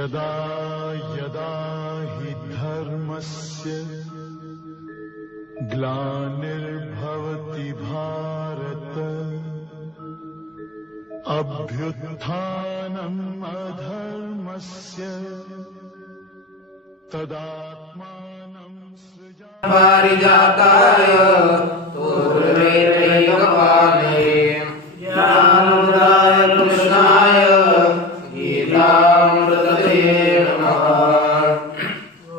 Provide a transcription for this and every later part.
यदा यदा हि धर्मस्य ग्लानिर्भवति भारत अभ्युत्थानम् अधर्मस्य तदात्मानं सृजामि। पारिजाताय तोर्वेत्रैकपाले ज्ञानमुद्राय कृष्णाय गीतामृतदे नमः।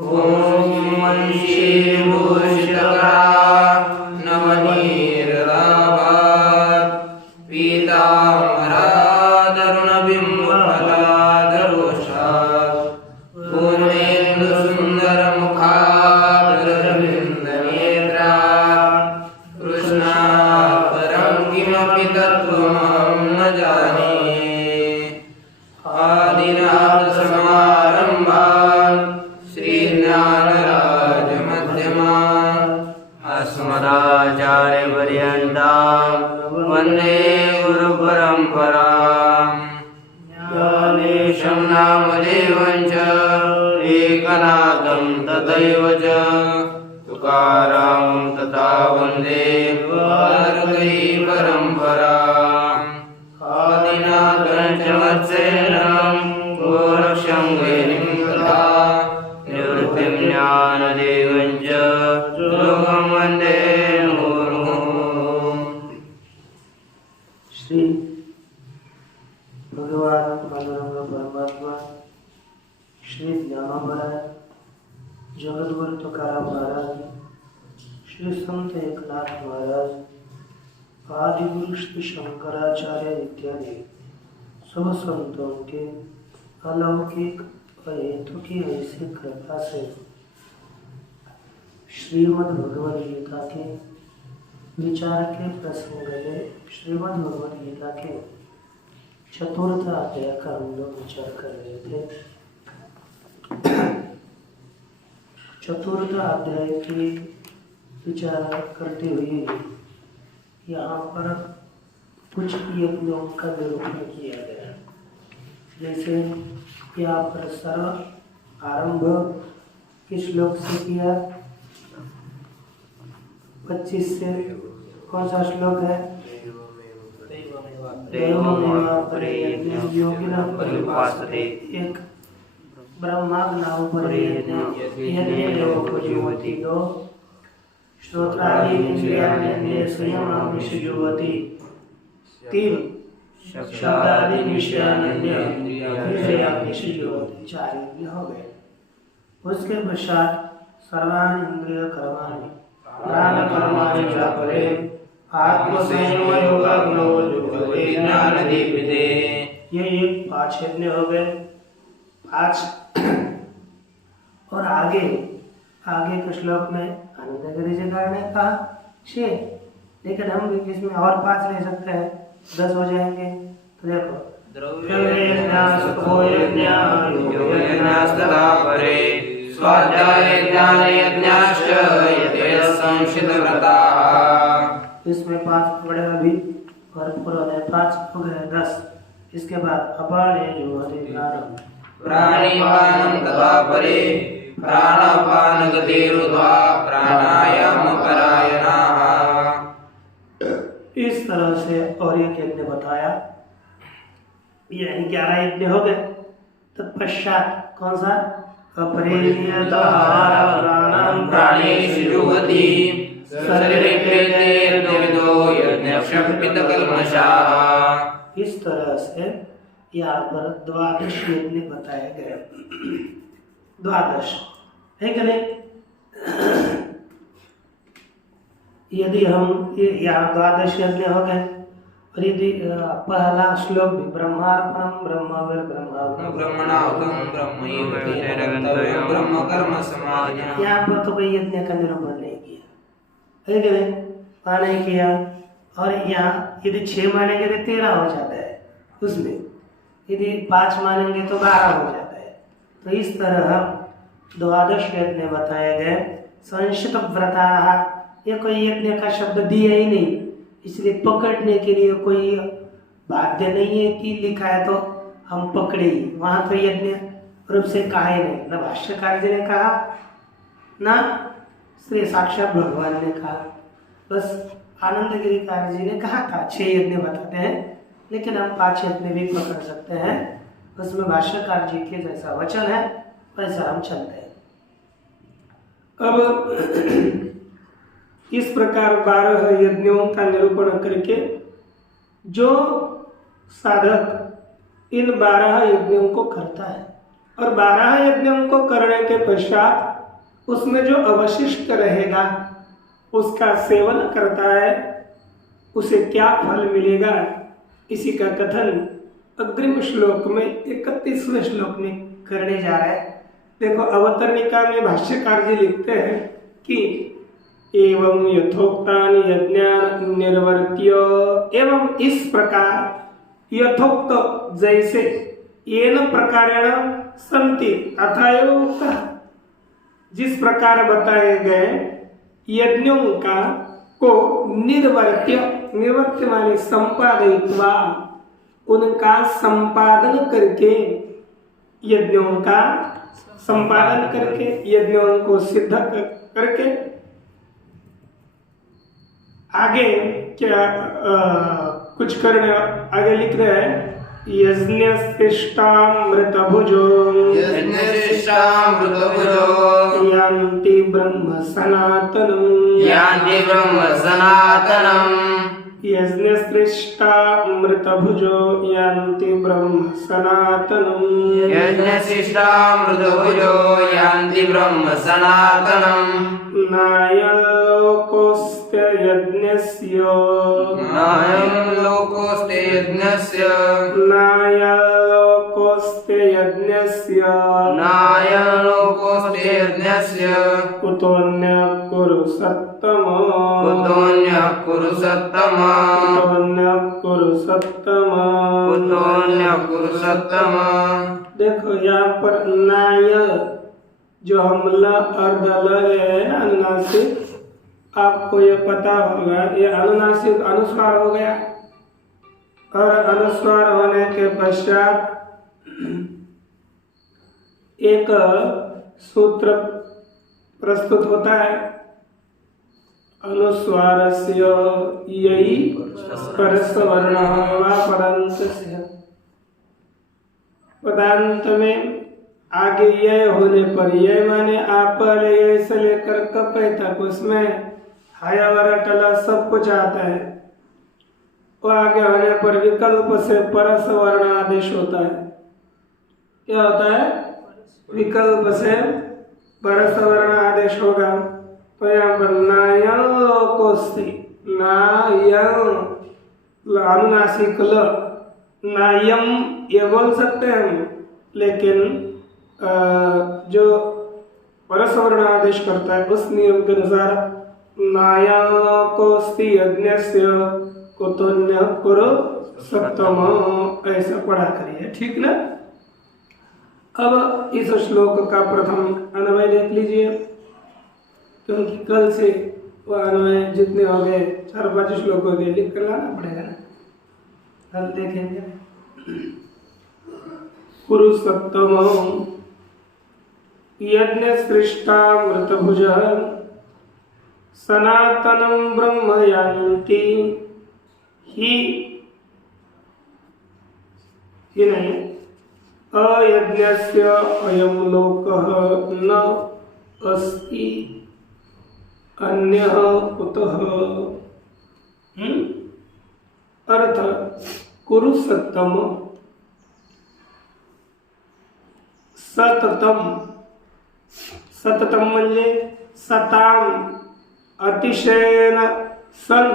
ॐ वंशी भूषितकरा नवनीरराभात् पीताम्बरादरुणबिम्बफलादरोषात् पूर्णेन्दुसुन्दरमुखादरविन्दनेत्रात् कृष्णात् परं किमपि तत्त्वमहं न जाने। आदिनाथसमारम्भात् श्रीज्ञानराजमध्यमात् अस्मदाचार्यपर्यन्तां वन्दे गुरुपरम्पराम्। ज्ञानेशं नामदेवं च एकनाथं तथैव च तुकारामं तथा वन्दे द्वारकै परम्पराम्। आदिनाथं च मत्सेनं गोरक्षं वैरिं तथा निवृत्तिं ज्ञानदेवं च योगं वन्दे मुहुर्मुहुः। श्री भगवान पांडुरंग परमात्मा श्री ज्ञानोबराय जगद्गुरु तुकाराम महाराज, श्री संत एकनाथ महाराज, आदि गुरु श्री शंकराचार्य इत्यादि सब संतों के अलौकिक हेतु की ऐसी कृपा से श्रीमद् भगवद गीता के विचार के प्रसंग में श्रीमद् भगवद गीता के चतुर्थ अध्याय का हम लोग विचार कर रहे थे। चतुर्थ अध्याय की विचार करते हुए यहाँ पर कुछ यज्ञों का निरूपण किया गया। जैसे यहाँ पर सर्व आरंभ किस श्लोक से किया? 25 से। कौन सा श्लोक है? एक ब्रह्माग्नाउपरि यज्ञ दो श्रोत्रादि इंद्रियाण्यन्ये संयमामिषजुवति तीन शब्दादि विषयान्यन्ये विषयामिषजुवति। 4 यज्ञ हो गए। उसके पश्चात सर्वान् इंद्रिय कर्माणि प्राण कर्माणि च परे आत्मसेनो योगाग्नो जुह्वति ज्ञानदीपिते। ये 5 यज्ञ हो गए। 5 और आगे के श्लोक में आनंदगिरी जी ने कहा 6, लेकिन हम इसमें और 5 ले सकते हैं, 10 हो जाएंगे। तो देखो इसमें 5 बड़े अभी भरपूर हो गए, 5 हो गए 10। इसके बाद अपाने जो प्राणिपानं तथा परे प्राणापानगतिरुद्ध्वा प्राणायामपरायणाः। इस तरह से और एक यज्ञ बताया, यानी 11 यज्ञ हो गए। तत्पश्चात कौन सा? प्राणेषु जुह्वति शरीरे प्रेतेर्द्विविधो यज्ञक्षपितकल्मषाः। इस तरह से यहाँ पर 12 यज्ञ बताए गए। 12 है कि नहीं? यदि हम यहाँ 12 यज्ञ हो गए और यदि पहला श्लोक भी ब्रह्मार्पणम ब्रह्मणाहुतं ब्रह्मैव तेन ब्रह्म कर्म समाधिना, यहाँ पर तो कोई यज्ञ का निरूपण नहीं किया, है कि नहीं? नहीं किया। और यहाँ यदि 6 मानेंगे तो 13 हो जाता है, उसमें यदि 5 मानेंगे तो 12 हो जाता है। तो इस तरह 12 यज्ञ बताए गए। संशित व्रता, ये कोई यज्ञ का शब्द दिया ही नहीं, इसलिए पकड़ने के लिए कोई बाध्य नहीं है कि लिखा है तो हम पकड़े ही। वहाँ तो यज्ञ रूप से कहा ही नहीं, न भाष्यकार जी ने कहा न श्री साक्षात भगवान ने कहा। बस आनंद गिरिकार जी ने कहा था 6 यज्ञ बताते हैं, लेकिन हम 5 यज्ञ भी पकड़ सकते हैं। उसमें भाष्यकार जी के जैसा वचन है वैसा हम चलते हैं। अब इस प्रकार 12 यज्ञों का निरूपण करके जो साधक इन 12 यज्ञों को करता है और 12 यज्ञों को करने के पश्चात उसमें जो अवशिष्ट रहेगा उसका सेवन करता है, उसे क्या फल मिलेगा, इसी का कथन अग्रिम श्लोक में 31वें श्लोक में करने जा रहा है। देखो अवतरणिका में भाष्यकार जी लिखते हैं कि एवं यथोक्तानि यज्ञान निर्वर्त्य, एवं इस प्रकार यथोक्त जैसे येन प्रकारेण संति अथा एवं उक्तः, जिस प्रकार बताए गए यज्ञों का को निर्वर्त्य, निर्वर्त्य माने संपादयित्वा, उनका संपादन करके, यज्ञों का संपादन करके, यज्ञों को सिद्ध करके आगे क्या कुछ करने आगे लिख रहे हैं यज्ञस्तिष्ठामृतभुजो यान्ति ब्रह्म सनातनम् यज्ञस्तिष्ठामृतभुजो यान्ति ब्रह्म सनातनम् नायं लोकोऽस्ति यज्ञस्य कुतोऽन्यः कुरु सत्तम। देखो यहाँ पर नाय जो हम ल अर्ध ल है अनुनासिक, आपको ये पता होगा ये अनुनासिक अनुस्वार हो गया और अनुस्वार होने के पश्चात एक सूत्र प्रस्तुत होता है अनुस्वारस्य यही परसवर्णः वा पदान्तस्य, पदांत में आगे यह होने पर, यह माने आप से लेकर कपय तक उसमें हाया वरा टला सब कुछ आता है। और आगे होने पर विकल्प से परस वर्ण आदेश होता है। क्या होता है? विकल्प से परस वर्ण आदेश होगा। तो यहाँ पर नायं लोकोस्ति, नायं अनुनासिक ल, नायम ये बोल सकते हैं हम, लेकिन जो परसवर्ण आदेश करता है उस नियम के अनुसार नायकोस्ति यज्ञस्य कुतोऽन्यः कुरु सत्तम, ऐसा पढ़ा करिए, ठीक ना। अब इस श्लोक का प्रथम अन्वय देख लीजिए, क्योंकि कल से वो अन्वय जितने हो गए 4-5 श्लोक हो गए लिख कर लाना पड़ेगा ना, कल देखेंगे। कुरु सत्तम यज्ञ सृष्टामृतभुजः सनातनं ब्रह्म यान्ति ही नहीं अयज्ञस्य अयं लोकः न अस्ति अन्यः कुतः। अर्थ कुरु सत्तम, सततम, सततम म्हणजे सताम अतिशयन सन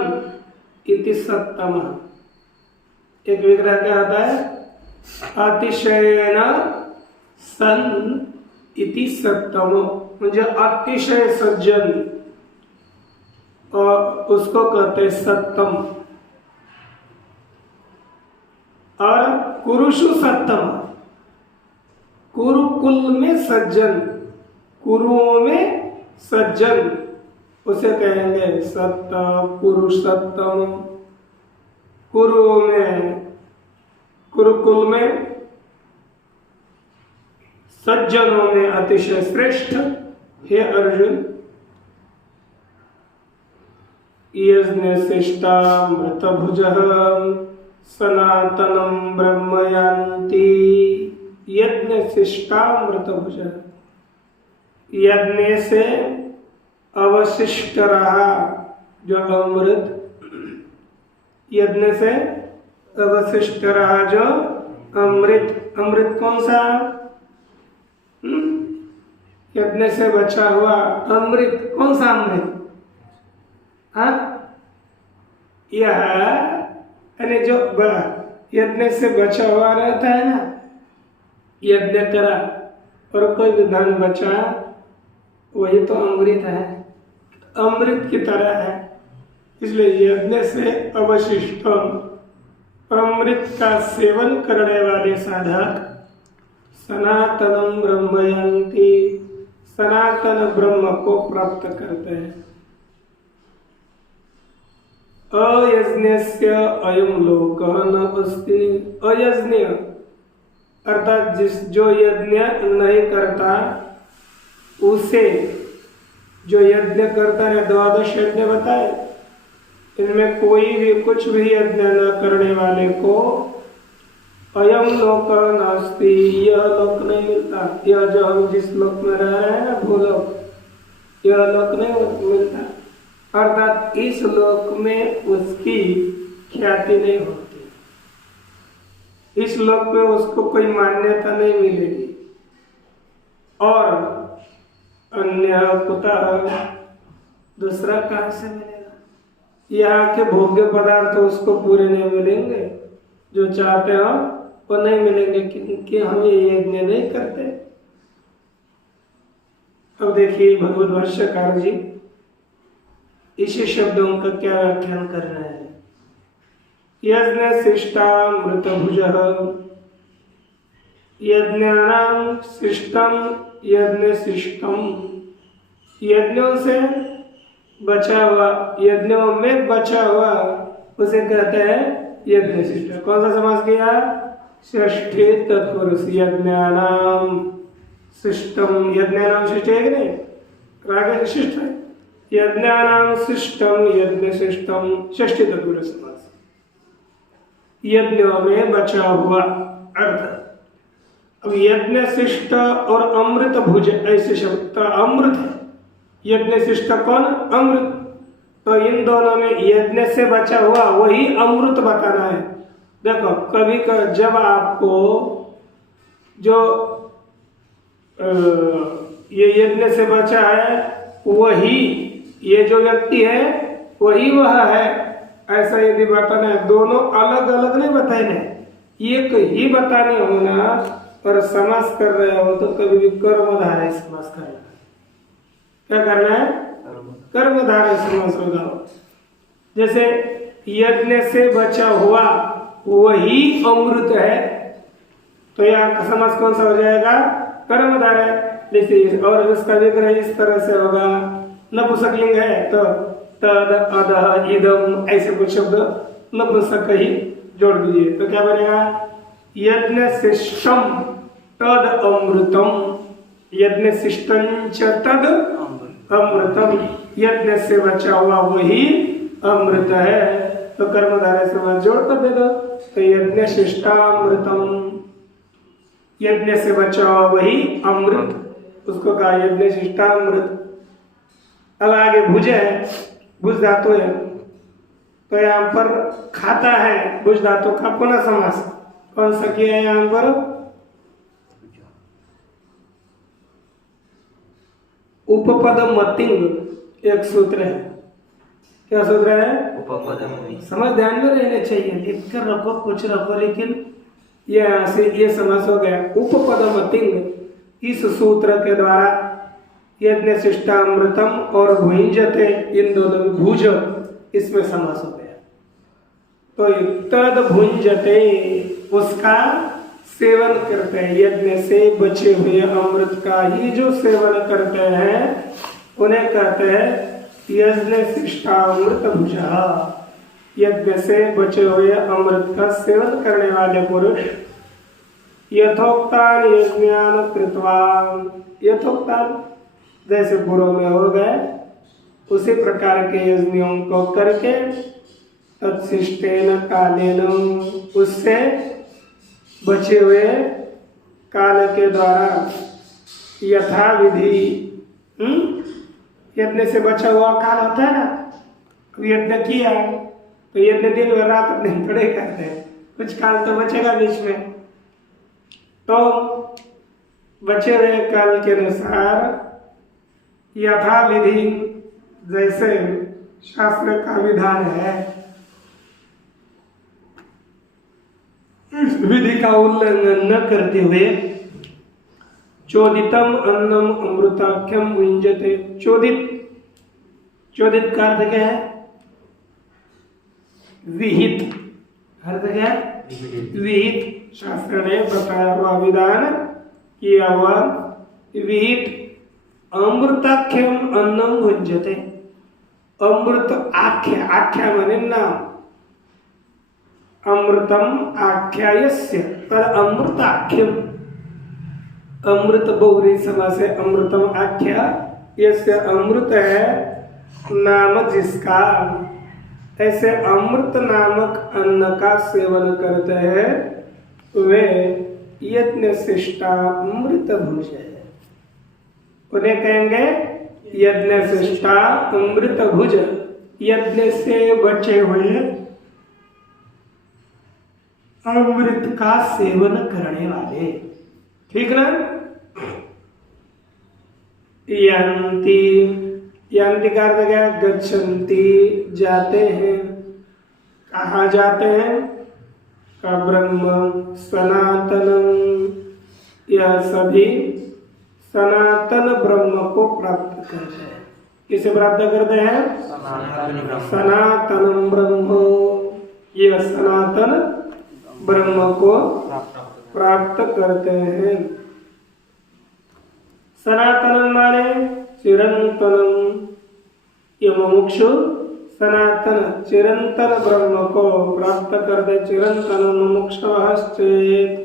इति सत्तम। एक विग्रह क्या होता है? अतिशयन सन इति सत्तम, म्हणजे अतिशय सज्जन, और उसको कहते सत्तम। और कुरुषु सत्तम, कुरुकुल में सज्जन, कुरुओं में सज्जन, उसे कहेंगे सत्त पुरुषोत्तम। कुरुओं में, कुरुकुल में सज्जनों में अतिशय श्रेष्ठ हे अर्जुन, यज्ञशिष्टामृतभुजः सनातनं ब्रह्म यान्ति। यज्ञशिष्टामृतभुजः, यज्ञ से अवशिष्ट रहा जो अमृत, यज्ञ से अवशिष्ट रहा जो अमृत। अमृत कौन सा? यज्ञ से बचा हुआ अमृत। कौन सा अमृत? हाँ, यह यानी जो यज्ञ से बचा हुआ रहता है ना, यज्ञ करा और कोई विधान बचा, वही तो अमृत है, अमृत की तरह है। इसलिए यज्ञ से अवशिष्ट अमृत का सेवन करने वाले साधक सनातनम ब्रह्म यान्ति, सनातन ब्रह्म को प्राप्त करते हैं। अयज्ञस्य अयं लोकः न अस्ति। अयज्ञ अर्थात जो यज्ञ नहीं करता उसे, जो यज्ञ करता है, 12 यज्ञ बताए, इनमें कोई भी कुछ भी यज्ञ न करने वाले को अयम लोक नास्ति, यह लोक नहीं मिलता। यह जो हम जिस लोक में रह रहे हैं ना, भूलोक, यह लोक नहीं मिलता। अर्थात इस लोक में उसकी ख्याति नहीं होती, इस लोक में उसको कोई मान्यता नहीं मिलेगी। और अन्य कुतः, दूसरा कहाँ से मिलेगा? यहाँ के भोग्य पदार्थ उसको पूरे नहीं मिलेंगे, जो चाहते हो वो नहीं मिलेंगे, क्योंकि हम ये यज्ञ नहीं करते। अब देखिए भगवत भाष्यकार जी इसी शब्दों का क्या व्याख्यान कर रहे हैं। यज्ञ शिष्टामृतभुजः, यज्ञानां शिष्टम यज्ञ शिष्टम, यज्ञों से बचा हुआ, यज्ञों में बचा हुआ उसे कहते हैं यज्ञ शिष्ट। कौन सा समास किया? षष्ठी तत्पुरुष। यज्ञानाम शिष्टम, यज्ञानाम शिष्ट है कि नहीं? आगे शिष्ट है। यज्ञानाम शिष्टम यज्ञ शिष्टम, षष्ठी तत्पुरुष समास। यज्ञों में बचा हुआ अर्थ। अब यज्ञ शिष्ट और अमृत भुज ऐसे शब्द, तो अमृत है, यज्ञ शिष्ट कौन? अमृत। तो इन दोनों में यज्ञ से बचा हुआ वही अमृत बताना है। देखो कभी जब आपको जो ये यज्ञ से बचा है वही, ये जो व्यक्ति है वही वह है, ऐसा यदि बताना है, दोनों अलग अलग नहीं बताने, एक ही बताने होना। और समास कर रहे हो तो कभी भी कर्मधारय समास करना है। क्या करना है? कर्मधारय समास होगा। जैसे यज्ञ से बचा हुआ वही अमृत है, तो यहाँ समास कौन सा हो जाएगा? कर्मधारय। जैसे और इसका विग्रह इस तरह से होगा, नपुंसकलिंग है तो तद अदह इदम, ऐसे कुछ शब्द नपुंसक ही जोड़ दीजिए तो क्या बनेगा? यज्ञ शिष्टम तद अमृतम, यज्ञ शिष्टं च तद अमृतम, यज्ञ से बचा हुआ वही अमृत है। तो कर्मधारय समास जोड़ कर दे दो, तो यज्ञ शिष्टामृतम, यज्ञ से बचा हुआ वही अमृत, उसको कहा यज्ञ शिष्टामृत। अब आगे भुज है, भुज धातु है, तो यहाँ पर खाता है, भुज धातु का पुनः समास कौन सा किया है? यहाँ पर उपपद मतिंग एक सूत्र है। क्या सूत्र है? उपपद। समझ ध्यान में रहने चाहिए, लिख कर रखो, कुछ रखो, लेकिन ये यहाँ से ये समास हो गया उपपद मतिंग। इस सूत्र के द्वारा यज्ञ शिष्टामृतम और भुंजते, इन दोनों में भुज, इसमें समास हो गया। तो तद भुंजते, उसका सेवन करते हैं, यज्ञ से बचे हुए अमृत का ही जो सेवन करते हैं उन्हें कहते हैं यज्ञ शिष्टामृत भुजा। यज्ञ से बचे हुए अमृत का सेवन करने वाले पुरुष यथोक्तान यज्ञान कृतवान, यथोक्तान जैसे पूर्व में हो गए उसी प्रकार के यज्ञों को करके तत्शिष्टेन कालेन, उससे बचे हुए काल के द्वारा यथा विधि, यज्ञ से बचा हुआ काल होता है ना, यज्ञ किया तो यज्ञ दिन और रात नहीं थोड़े करते हैं, कुछ काल तो बचेगा बीच में, तो बचे हुए काल के अनुसार यथा विधि जैसे शास्त्र का विधान है इस विधि का उल्लंघन न करते हुए चोदितम अन्नम अमृताख्यम विंजते। चोदित का अर्थ क्या है? विहित, अर्थ क्या है? विहित, शास्त्र ने बताया हुआ विधान किया हुआ विहित अमृताख्यम अन्नम भुंजते। अमृत आख्या, आख्या माने नाम, अमृतम आख्यायस्य पर अमृताख्यम, अमृत बहुरी समास है, अमृतम आख्या, यस्य अमृत है नाम जिसका, ऐसे अमृत नामक अन्न का सेवन करते हैं वे यज्ञ शिष्टा अमृत भुज है, उन्हें कहेंगे यज्ञ शिष्टा अमृत भुज, यज्ञ से बचे हुए अमृत का सेवन करने वाले, ठीक ना। यंती, यंती का अर्थ क्या? गच्छन्ति, जाते हैं, कहाँ जाते हैं? का ब्रह्म सनातनम, यह सभी सनातन ब्रह्म को प्राप्त करते हैं। किसे प्राप्त करते हैं? सनातन ब्रह्म, यह सनातन ब्रह्म को प्राप्त करते हैं। सनातन माने चिरंतनम, ये मुमुक्षु सनातन चिरंतन ब्रह्म को प्राप्त करते, चिरंतन मुमुक्षुश्चेत्,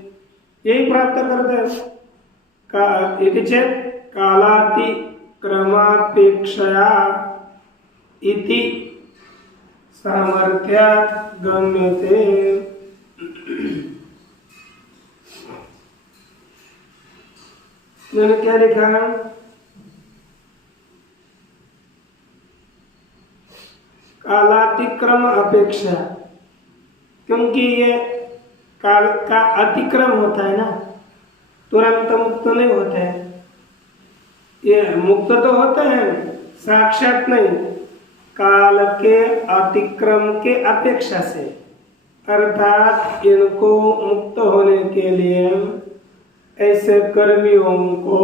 यही प्राप्त करते का इति चेत् कालाति क्रमापेक्षया इति सामर्थ्यात् गम्यते। मैंने क्या लिखा? कालातिक्रम अपेक्षा, क्योंकि ये काल का अतिक्रम होता है ना, तुरंत मुक्त नहीं होते हैं, ये मुक्त तो होते हैं साक्षात नहीं, काल के अतिक्रम के अपेक्षा से, अर्थात इनको मुक्त होने के लिए ऐसे कर्मियों को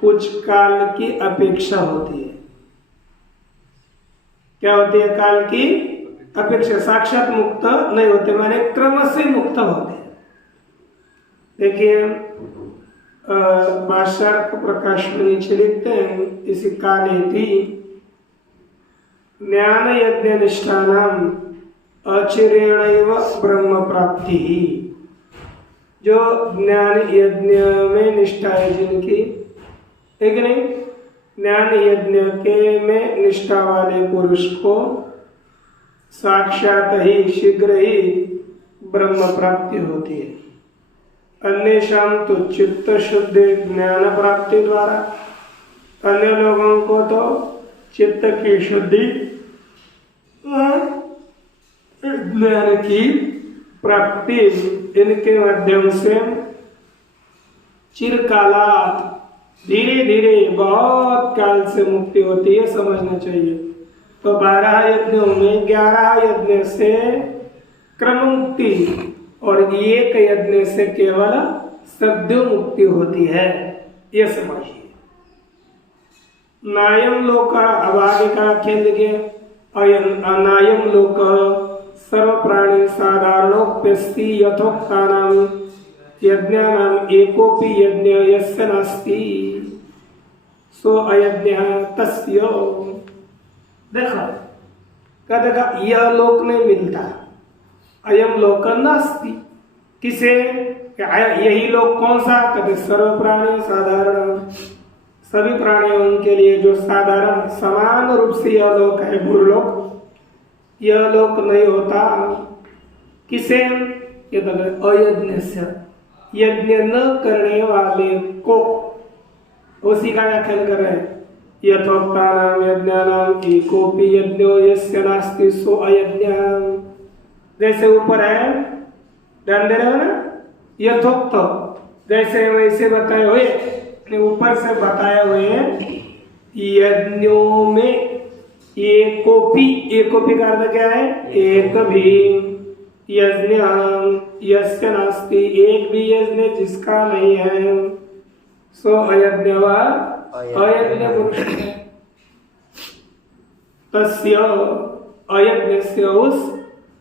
कुछ काल की अपेक्षा होती है। क्या होती है? काल की अपेक्षा, साक्षात मुक्त नहीं होते, माने क्रम से मुक्त होते हैं। देखिए भाष्यार्थ प्रकाश में नीचे लिखते हैं, इसी काले थी ज्ञान यज्ञ निष्ठानाम अचिरेणैव ब्रह्म प्राप्ति, जो ज्ञान यज्ञ में निष्ठा है जिनकी, एक नहीं, ज्ञान यज्ञ के में निष्ठा वाले पुरुष को साक्षात ही शीघ्र ही ब्रह्म प्राप्ति होती है। अन्येषां तो चित्त शुद्धि ज्ञान प्राप्ति द्वारा, अन्य लोगों को तो चित्त की शुद्धि ज्ञान की प्राप्ति, इनके माध्यम से चिरकालात, धीरे धीरे बहुत काल से मुक्ति होती है, समझना चाहिए। तो 12 यज्ञों में 11 यज्ञ से क्रम मुक्ति और एक यज्ञ से केवल सद्यो मुक्ति होती है, ये समझिए। नायम लोक, अब आगे का खेल के अनायम लोक सर्व प्राणी साधारणोप्यस्ति यथोक्तानां यज्ञानां एकोपि यज्ञ यस्य नास्ति सो अयज्ञः तस्य। देखो कहते का यह लोक नहीं मिलता, अयम लोक नास्ति, किसे? यही लोक कौन सा? कहते सर्व प्राणी साधारण, सभी प्राणियों के लिए जो साधारण समान रूप से यह लोक है भूलोक, यह लोक नहीं होता। किसे? ये अयज्ञ से, यज्ञ न करने वाले को, उसी का व्याख्यान कर रहे हैं। यथोक्तानाम यज्ञानाम एकोपि यज्ञो यस्य नास्ति सो अयज्ञ। जैसे ऊपर है, ध्यान दे रहे हो ना, यथोक्त जैसे वैसे बताए हुए, ऊपर से बताए हुए यज्ञों में एकोपि, एकोपि का अर्थ क्या है? एक भी, यज्ञ यस्य नास्ति, एक भी यज्ञ जिसका नहीं है, सो अयज्ञ व अयज्ञ पुरुष है। तस्य अयज्ञ से, उस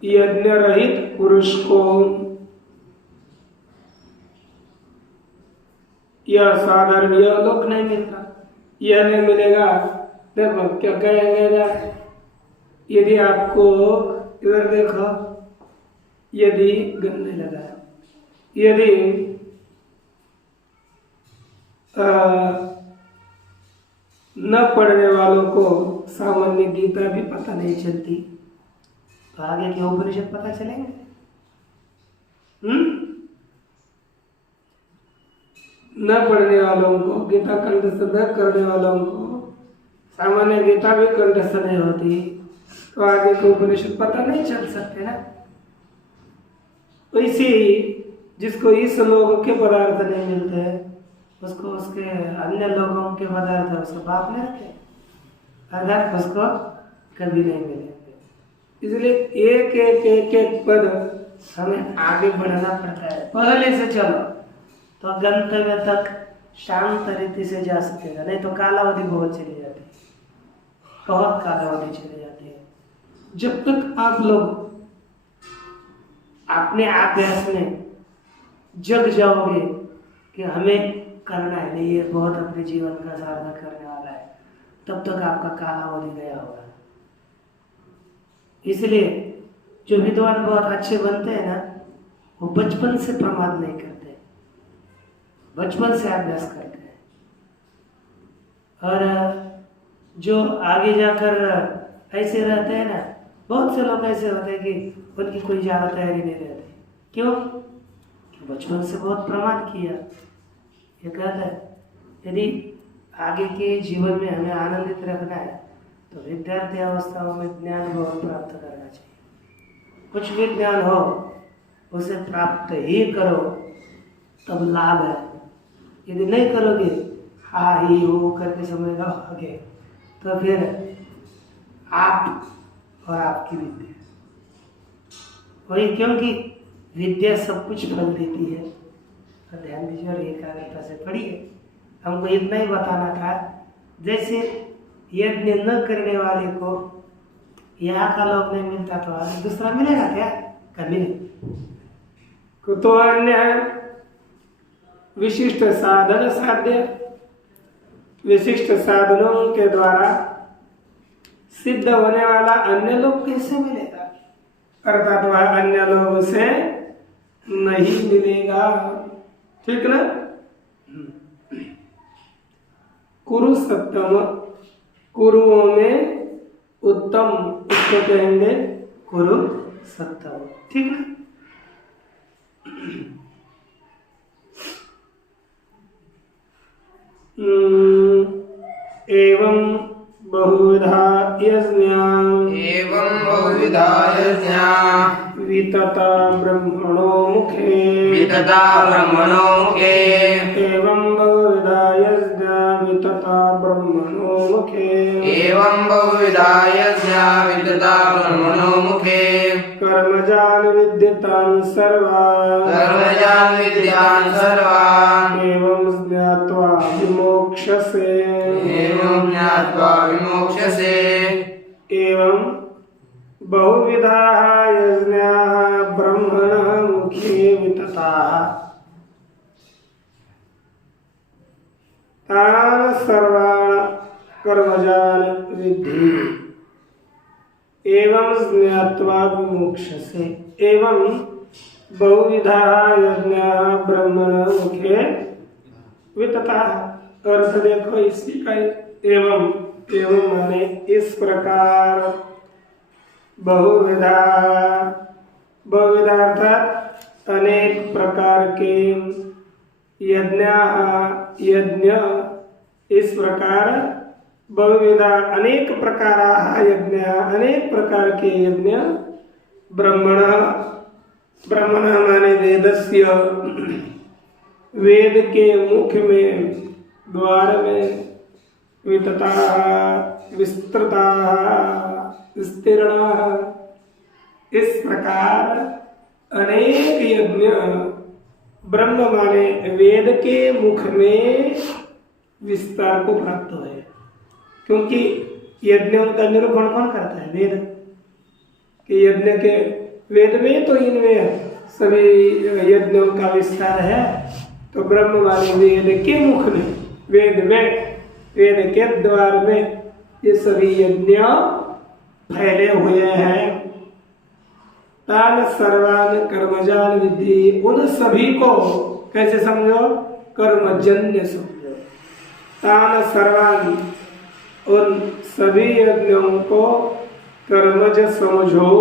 यज्ञ रहित पुरुष को यह साधारण यह लोक नहीं मिलता, यह नहीं मिलेगा। देखो क्या कहेंगे, यदि आपको इधर देखो, यदि गन्ने लगा, यदि न पढ़ने वालों को सामान्य गीता भी पता नहीं चलती, तो आगे के उपनिषद पता चलेंगे? न पढ़ने वालों को, गीता कंठस्थ न करने वालों को सामान्य गीता भी कंठस्थ नहीं होती, तो आगे के उपनिषद पता नहीं चल सकते ना। वैसे ही जिसको इस लोक के पदार्थ नहीं मिलते, उसको उसके अन्य लोगों के पदार्थ उसको बाप नहीं रखे, अर्थात उसको कभी नहीं मिलेंगे। इसलिए एक एक एक एक पद हमें आगे बढ़ना पड़ता है। पहले से चलो तो गंतव्य तक शांत रीति से जा सकेगा, नहीं तो कालावधि बहुत चली जाती है, बहुत कालावधि चली जाती है। जब तक आप लोग अपने अभ्यास में जग जाओगे कि हमें करना है, नहीं ये बहुत अपने जीवन का साधना करने वाला है, तब तक आपका कालावधि गया होगा। इसलिए जो विद्वान बहुत अच्छे बनते हैं ना, वो बचपन से प्रमाद नहीं करते, बचपन से अभ्यास करते हैं। और जो आगे जाकर ऐसे रहते हैं ना, बहुत से लोग ऐसे होते हैं कि उनकी कोई ज़्यादा तैयारी नहीं रहती। क्यों? बचपन से बहुत प्रमाद किया। ये कहता है यदि आगे के जीवन में हमें आनंदित रखना है तो विद्यार्थी अवस्थाओं में ज्ञान बहुत प्राप्त करना चाहिए। कुछ भी ज्ञान हो उसे प्राप्त ही करो, तब लाभ है। यदि नहीं करोगे, हा ही हो करके समझ लो आगे, तो फिर आप और आपकी विद्या वही, क्योंकि विद्या सब कुछ फल देती है। तो ध्यान दीजिए और एकाग्रता से पढ़िए। हमको इतना ही बताना था, जैसे यज्ञ न करने वाले को यहाँ का लोग नहीं मिलता, तो आगे दूसरा मिलेगा क्या? कभी नहीं। तो अन्य विशिष्ट साधन साध्य, विशिष्ट साधनों के द्वारा सिद्ध होने वाला अन्य लोग कैसे मिलेगा? अर्थात वह अन्य लोगों से नहीं मिलेगा। ठीक ना? कुरु सत्तम, कुरुओं में उत्तम, उसको कहेंगे कुरु सत्तम। ठीक ना? एवं बहुविधा यज्ञा, एवं बहुविधा यज्ञा वितता ब्रह्मणो मुखे, वितता ब्रह्मणो मुखे, एवं बहुविधा यज्ञा वितता ब्रह्मणो मुखे, एवं बहुविधा यज्ञा वितता ब्रह्मणो मुखे, कर्मजान विद्यतान् सर्वान्, कर्मजान् विद्यान् सर्वान्, एवं ज्ञात्वा विमोक्ष्यसे, एवं ज्ञात्वा विमोक्ष्यसे, एवं बहुविधाः यज्ञाः ब्रह्मणः मुखे वितताः, तान् सर्वान् कर्मजान् विद्धि, एवं ज्ञात्वा विमोक्ष्यसे। एवं बहुविधा यज्ञा ब्रह्मण मुखे वितता। अर्थ देखो इसी का, एवं एवं माने इस प्रकार, बहुविधा, बहुविधा अर्थात अनेक प्रकार के, यज्ञ यज्ञ इस प्रकार, बहुविधा अनेक प्रकार यज्ञ अनेक प्रकार के यज्ञ, ब्रह्मण ब्रह्मण माने वेदस्य, वेद के मुख में द्वार में, वितता विस्तृता विस्तीर्ण, इस प्रकार अनेक यज्ञ, ब्रह्म माने वेद के मुख में विस्तार को प्राप्त हुए। क्योंकि यज्ञों का निरूपण कौन करता है? वेद के यज्ञ के, वेद में तो इनमें सभी यज्ञों का विस्तार है। तो ब्रह्म वाले वेद के मुख में, वेद में, वेद के द्वार में ये सभी यज्ञ फैले हुए हैं। तान सर्वान कर्मजान विद्धि, उन सभी को कैसे समझो? कर्मजन्य समझो। तान सर्वान, उन सभी यज्ञों को कर्मज समझो।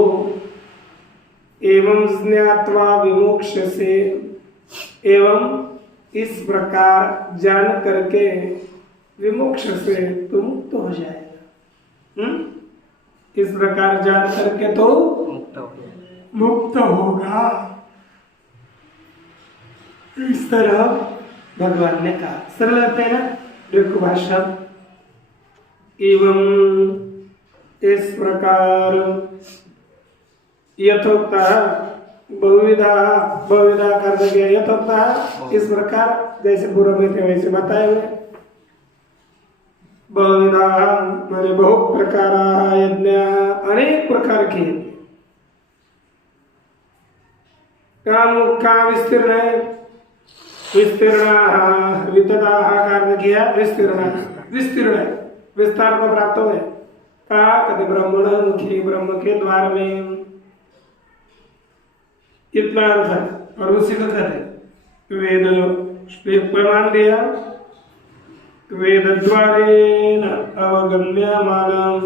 एवं ज्ञात्वा विमोक्ष से, एवं इस प्रकार जान करके विमोक्ष से तो मुक्त हो जाएगा। इस प्रकार जान करके तो मुक्त होगा। इस तरह भगवान ने कहा। सरल लगता है ना? देखो भाषा, एवं इस प्रकार, यथोक्ता बहुविधा, बहुविधा कर दिया, यथोक्ता इस प्रकार, जैसे पूर्व में थे वैसे बताए हुए। बहुविधा माने बहु प्रकार यज्ञ, अनेक प्रकार के यज्ञ। कहाँ विस्तीर्ण है? विस्तीर्ण, वितता कार्य किया, विस्तीर्ण, विस्तीर्ण विस्तार को प्राप्त हुए। कहा? कभी ब्रह्मण मुखी, ब्रह्म के द्वार में, इतना अर्थ है। और उसी को कहते वेद, प्रमाण दिया, वेद द्वारेण अवगम्यमानं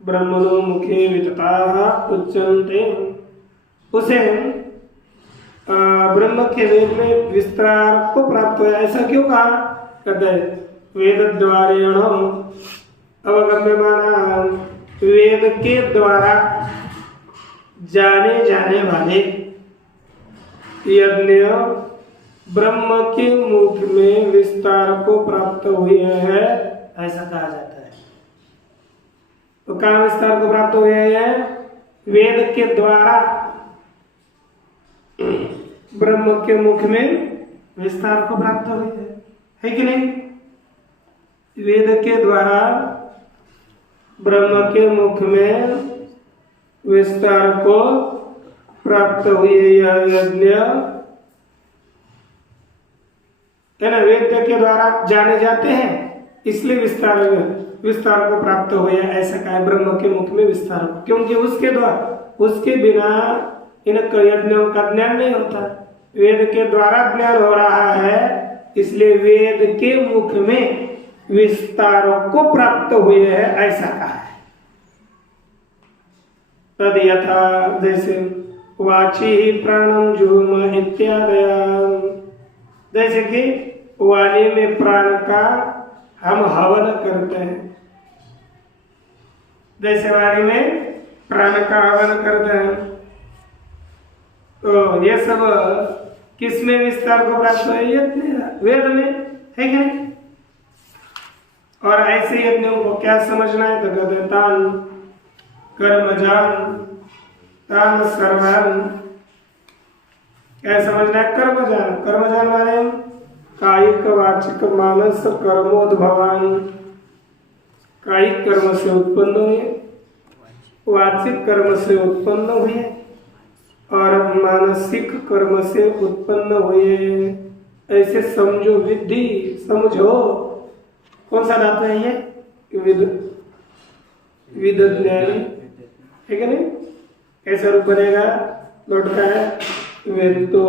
ब्रह्मणो मुखे वितताः उच्यन्ते। उसे ब्रह्म के वेद में विस्तार को प्राप्त हुआ। ऐसा क्यों कहा? कहते वेद द्वारेण अवगम्यमाना, वेद के द्वारा जाने जाने वाले यज्ञ ब्रह्म के मुख में विस्तार को प्राप्त हुए हैं, ऐसा कहा जाता है। तो कहाँ विस्तार को प्राप्त हुए हैं? वेद के द्वारा ब्रह्म के मुख में विस्तार को प्राप्त हुए है कि नहीं? वेद के द्वारा ब्रह्म के मुख में विस्तार को प्राप्त हुए यह यज्ञ है ना, वेद के द्वारा जाने जाते हैं, इसलिए विस्तार को प्राप्त हुए, ऐसा कहा ब्रह्म के मुख में विस्तार को। क्योंकि उसके द्वारा, उसके बिना इन यज्ञों का ज्ञान नहीं होता। वेद के द्वारा ज्ञान हो रहा है, इसलिए वेद के मुख में विस्तार को प्राप्त हुए है, ऐसा कहा है। तद यथा, जैसे वाची ही प्राणम जुहुम इत्यादि, जैसे कि वाणी में प्राण का हम हवन करते हैं, जैसे वाणी में प्राण का हवन करते हैं, तो ये सब किसमें विस्तार को प्राप्त हुए? वेद में, है कि नहीं? और ऐसे यज्ञों को क्या समझना है? तो कहते हैं तान कर्मजान, तान सर्वान, क्या समझना है? कर्मजान, कर्मजान माने कायिक वाचिक मानस कर्मोद्भवान, कायिक कर्म से उत्पन्न हुए, वाचिक कर्म से उत्पन्न हुए और मानसिक कर्म से उत्पन्न हुए, ऐसे समझो। विधि समझो, कौन सा धातु है ये? विदज्ञानी, है कि नहीं? कैसा रूप बनेगा? लौट का है वित्तो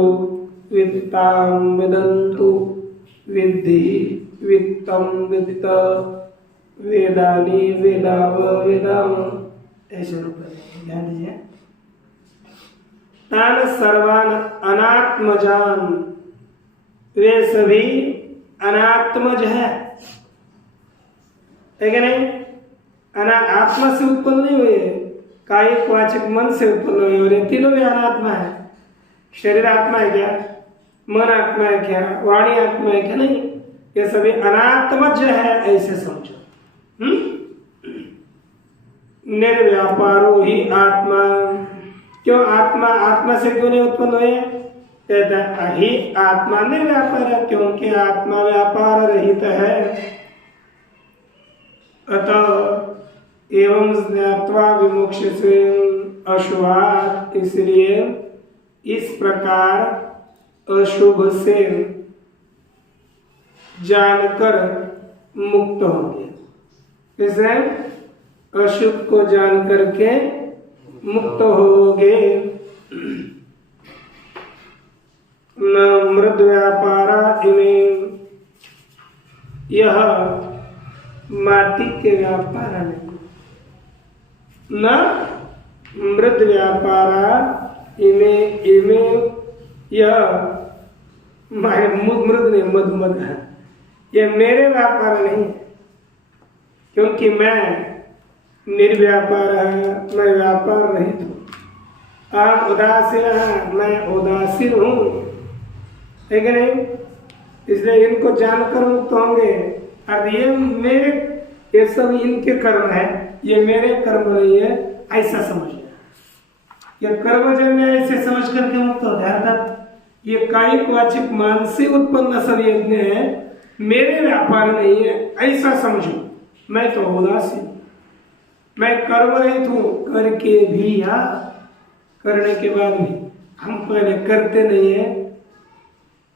वित्तां विदन्तु विद्धि वित्तं विदित वेदानि वेदाव वेदाम। ऐसे रूप में ध्यान दीजिए। तान सर्वान अनात्मजान, वे सभी अनात्मज है कि नहीं? आत्मा से उत्पन्न नहीं हुए, कायिक वाचक मन से उत्पन्न हुए, और ये तीनों भी अनात्मा है। शरीर आत्मा है क्या? मन आत्मा है क्या? वाणी आत्मा है क्या? नहीं, ये सभी अनात्मज है, ऐसे समझो। निर्व्यापारो ही आत्मा। क्यों आत्मा? आत्मा से क्यों नहीं उत्पन्न हुए? कहता ही आत्मा निर्व्यापार है, क्योंकि आत्मा व्यापार रहित है। अतः एवं ज्ञात्वा विमुक्ष्यसे अशुभात्, इसलिए इस प्रकार अशुभ से जानकर मुक्त होंगे। इसे अशुभ को जान करके मुक्त होगे। न मृद व्यापारा इमे, यह माटी के व्यापार नहीं। न मृद व्यापारा इमे, इमे यह मृद नहीं, मद है, यह मेरे व्यापार नहीं, क्योंकि मैं निर्व्यापार है, मैं व्यापार रहित हूँ। आप उदासीन है, मैं उदासीन हूँ, है कि नहीं? इसलिए इनको जानकर मुक्त होंगे। अब ये मेरे, ये सब इनके कर्म है, ये मेरे कर्म नहीं है, ऐसा समझ। ये कर्म जन्य ऐसे समझ करके मुक्त हो गया। अर्थात ये कायिक वाचिक मान से उत्पन्न सब यज्ञ है, मेरे व्यापार नहीं है, ऐसा समझो। मैं तो उदासीन, मैं कर्म रहित हूँ, करके भी या करने के बाद भी। हम पहले करते नहीं है।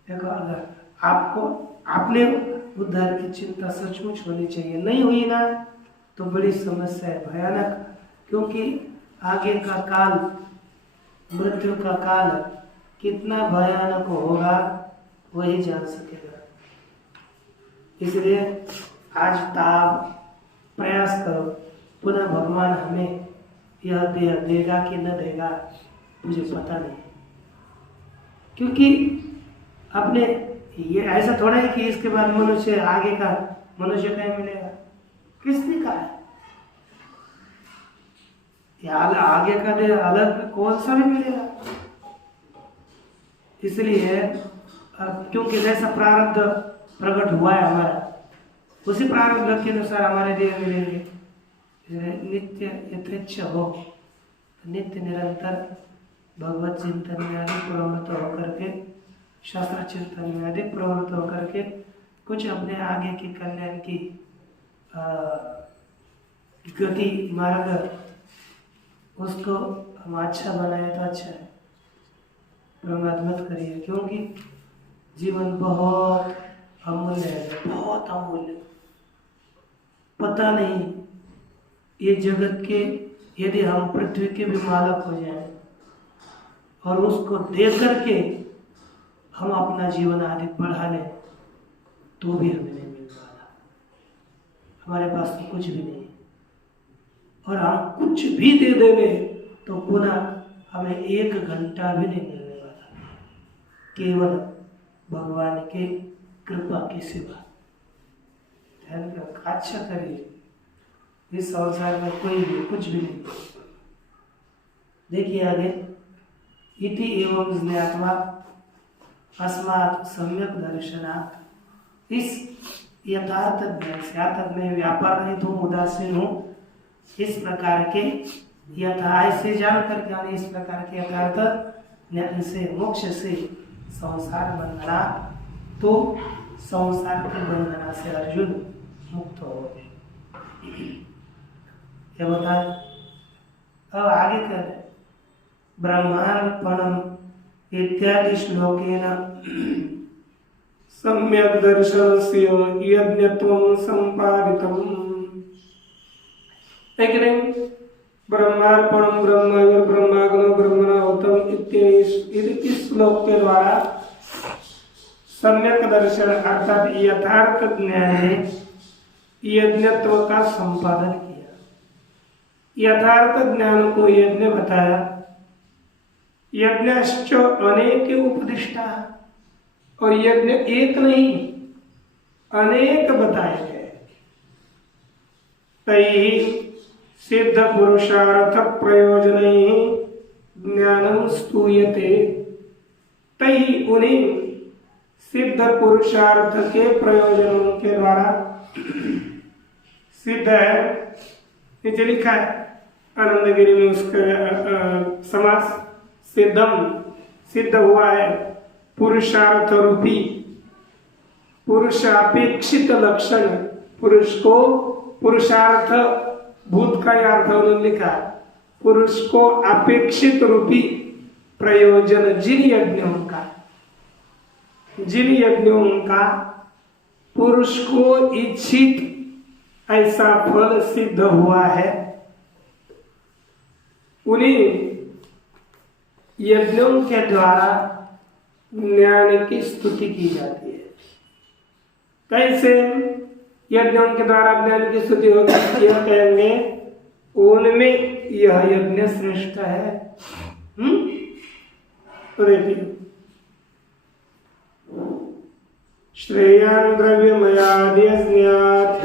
देखो, अगर आपको अपने उद्धार की चिंता सचमुच होनी चाहिए, नहीं हुई ना तो बड़ी समस्या है, भयानक। क्योंकि आगे का काल, मृत्यु का काल कितना भयानक होगा वही जान सकेगा। इसलिए आज ताप प्रयास करो, पुनः भगवान हमें यह देह देगा कि न देगा मुझे पता नहीं। क्योंकि अपने ये ऐसा थोड़ा है कि इसके बाद मनुष्य आगे का मनुष्य कहीं मिलेगा, किसने कहा है? आगे का देह अलग कौन सा भी मिलेगा। इसलिए अब क्योंकि जैसा प्रारब्ध प्रकट हुआ है हमारा, उसी प्रारब्ध के अनुसार हमारे देह मिलेंगे। नित्य यथेच्छ हो, नित्य निरंतर भगवत चिंतन में अधिक प्रवृत्त होकर के, शास्त्र चिंतन में अधिक प्रवृत्त होकर के कुछ अपने आगे की कल्याण की गति मार्ग उसको हम अच्छा बनाए तो अच्छा है। प्रमाद मत करिए, क्योंकि जीवन बहुत अमूल्य है, बहुत अमूल्य। पता नहीं ये जगत के, यदि हम पृथ्वी के भी मालक हो जाएं और उसको दे करके हम अपना जीवन आदि बढ़ा लें तो भी हमें नहीं मिल पाता। हमारे पास तो कुछ भी नहीं, और हम कुछ भी दे देवे तो पुनः हमें 1 घंटा भी नहीं मिलने वाला, केवल भगवान के कृपा की सिवा। ध्यान रखो, अच्छा करिए, इस संसार में कोई भी कुछ भी नहीं। देखिए आगे, इति एवं ज्ञात्वा अस्मात् सम्यक दर्शनात्, इस यथार्थ ज्ञान से, अर्थात मैं व्यापार रहित हूँ, उदासीन हूँ, इस प्रकार के ऐसे जान कर, इस प्रकार के यथार्थ ज्ञान से, मोक्ष से संसार बंधना, तो संसार के बंधना से अर्जुन मुक्त हो गए। क्या बता? अब आगे कर, ब्रह्मार्पणम इत्यादि श्लोकेन सम्यक दर्शनस्य यज्ञत्वं संपादितम्। एक नहीं, ब्रह्मार्पणम ब्रह्म ब्रह्माग्नो ब्रह्मणाहुतम इत्यादि श्लोक के द्वारा सम्यक दर्शन अर्थात यथार्थ ज्ञान ने यज्ञत्व का संपादन किया। यथार्थ ज्ञान को यज्ञ बताया। यज्ञश्च अनेक उपदिष्टा, और यज्ञ एक नहीं अनेक बताए गए। तैहि सिद्ध पुरुषार्थ प्रयोजनैः ज्ञानम स्तूयते। तैहि उन्हीं सिद्ध पुरुषार्थ के प्रयोजनों के द्वारा सिद्ध है, नीचे लिखा है आनंदगिरी में उसका समास सिद्धम, सिद्ध हुआ है पुरुषार्थ रूपी, पुरुषापेक्षित लक्षण, पुरुष को पुरुषार्थ भूत का अर्थ उन्होंने लिखा, पुरुष को अपेक्षित रूपी प्रयोजन जिन यज्ञों का पुरुष को इच्छित ऐसा फल सिद्ध हुआ है, उन्हीं यज्ञों के द्वारा ज्ञान की स्तुति की जाती है। कैसे यज्ञों के द्वारा ज्ञान की स्तुति होगी? यह कहेंगे उनमें यह यज्ञ श्रेष्ठ है। तो देखिए, श्रेयान् द्रव्यमयाद्यज्ञात्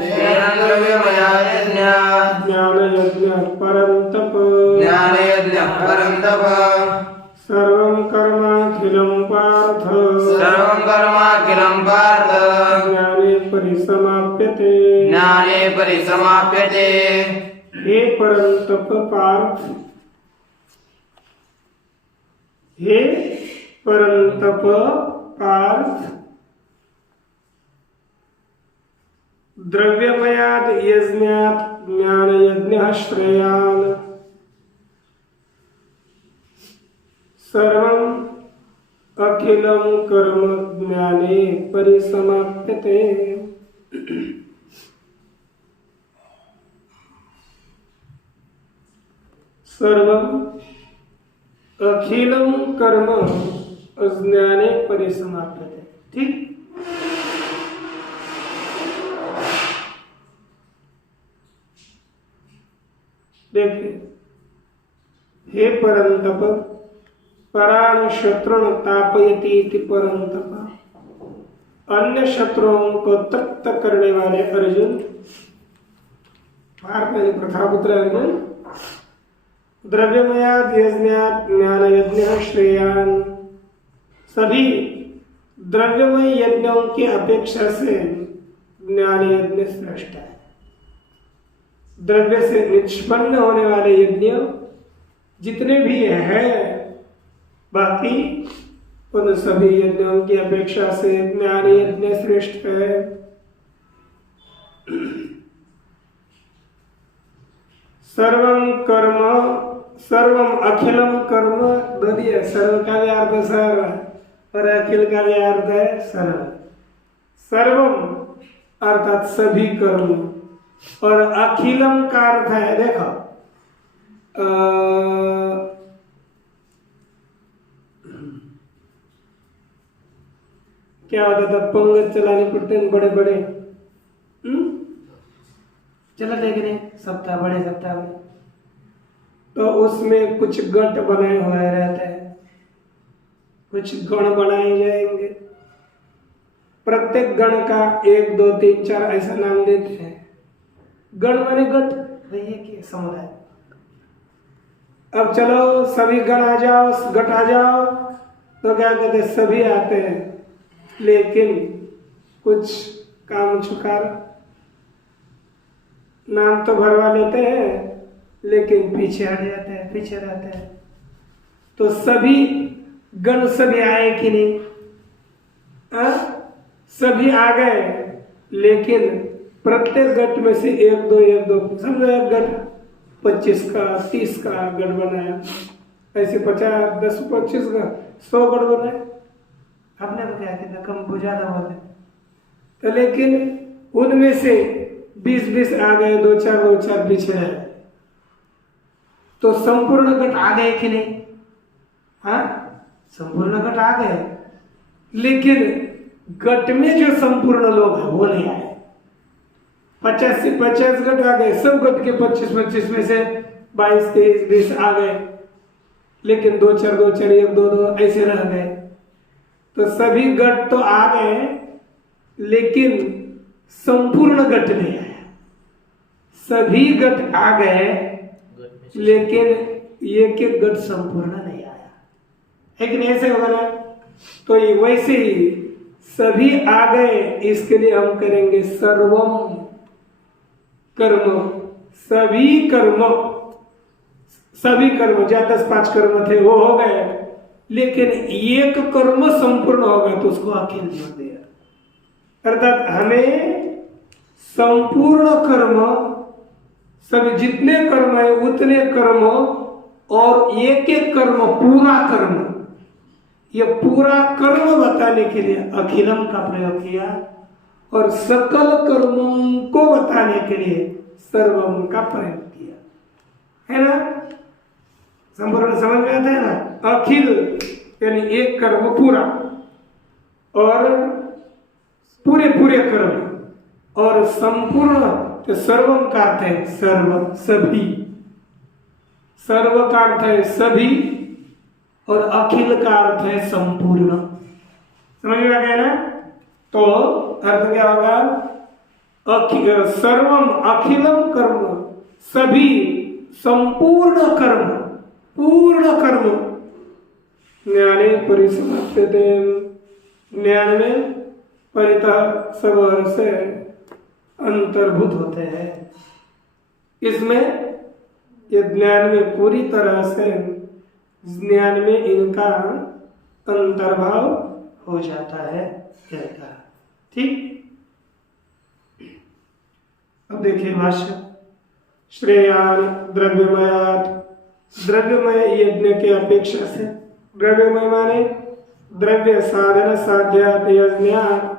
ज्ञानयज्ञः परन्तप सर्वं कर्माखिलं पार्थ ज्ञाने परिसमाप्यते। हे परन्तप पार्थ, हे परन्तप पार्थ, द्रव्यमयात् यज्ञात् ज्ञानयज्ञः श्रेयान् सर्वं अखिलं कर्म ज्ञाने परिसमाप्यते। सर्वं अखिलं कर्म ज्ञाने परिसमाप्यते। ठीक, देखिए, हे परंतप, पराण शत्रुन तापयति इति परंतप, अन्य शत्रुओं को तृप्त करने वाले अर्जुन, प्रथापुत्र अर्जुन, द्रव्यमयात् यज्ञात् ज्ञानयज्ञः श्रेयान्, सभी द्रव्यमय यज्ञों की अपेक्षा से ज्ञान यज्ञ श्रेष्ठ है। द्रव्य से निष्पन्न होने वाले यज्ञ जितने भी हैं, बाकी उन सभी यज्ञों की अपेक्षा से ज्ञान यज्ञ श्रेष्ठ है। सर्वं कर्म, सर्वम अखिलम कर्म, दोनों सर्व का भी अर्थ सर्व और अखिल का भी अर्थ है सर्व। सर्वम अर्थात सभी कर्म, और अखिलम का अर्थ है, देखो क्या होता था, पंगत चलाने पड़ते हैं बड़े बड़े, चला लेकिन सप्ताह बड़े सप्ताह में, तो उसमें कुछ गट बनाए हुए रहते हैं, कुछ गण बनाए जाएंगे, प्रत्येक गण का 1 2 3 4 ऐसा नाम देते हैं। गण माने गट, भैया की समुदाय। अब चलो सभी गण आ जाओ, गट आ जाओ, तो क्या कहते, सभी आते हैं, लेकिन कुछ काम चुकार नाम तो भरवा लेते हैं, लेकिन पीछे हट जाते हैं, पीछे रहते हैं। तो सभी गण सभी आए कि नहीं? सभी आ गए, लेकिन प्रत्येक गट में से 1 2 समझो, एक गट 25 का 30 का गट बनाया, ऐसे 50 10 25 का 100 गट बनाए। आपने बताया कितना कम ज्यादा होते, तो लेकिन उनमें से 20 आ गए, 2 4 पीछे रहे, तो संपूर्ण गट आ गए कि नहीं? हाँ, संपूर्ण घट आ गए, लेकिन घट में जो संपूर्ण लोग हैं वो नहीं आए। 50 से 50 घट आ गए, सब घट के 25-25 में से 22, 23, 20 आ गए, लेकिन 2, 4, 2, 4, 1, 2, 2 ऐसे रह गए। तो सभी घट तो आ गए, लेकिन संपूर्ण घट नहीं आया। सभी घट आ गए, लेकिन एक एक घट संपूर्ण नहीं आया। लेकिन ऐसे होगा ना, तो ये वैसे ही सभी आ गए, इसके लिए हम करेंगे सर्वम कर्म। सभी कर्म जहाँ 10-5 कर्म थे वो हो गए, लेकिन एक कर्म संपूर्ण हो गया तो उसको अखिल जोड़ दिया। अर्थात हमें संपूर्ण कर्म, सभी जितने कर्म है उतने कर्म और एक एक कर्म, पूरा कर्म, ये पूरा कर्म बताने के लिए अखिलम का प्रयोग किया, और सकल कर्मों को बताने के लिए सर्वम का प्रयोग किया, है ना। संपूर्ण समझ में आता है ना। अखिल यानी एक कर्म पूरा, और पूरे कर्म, और संपूर्ण तो सर्वम का अर्थ है सर्व, सभी। सर्व का अर्थ है सभी, और अखिल का अर्थ है संपूर्ण। समझ में आ गया ना। तो अर्थ क्या होगा? सर्वम अखिलम कर्म, सभी संपूर्ण कर्म, पूर्ण कर्म ज्ञाने परिसमाप्यते, ज्ञान में परितः सब से अंतर्भूत होते हैं। इसमें ये ज्ञान में पूरी तरह से, ज्ञान में इनका अंतर्भाव हो जाता है, कहता। ठीक। अब देखिए भाष्य। श्रेयान द्रव्यमयात, द्रव्यमय यज्ञ के अपेक्षा से, द्रव्यमय माने द्रव्य साधन साध्यात यज्ञात,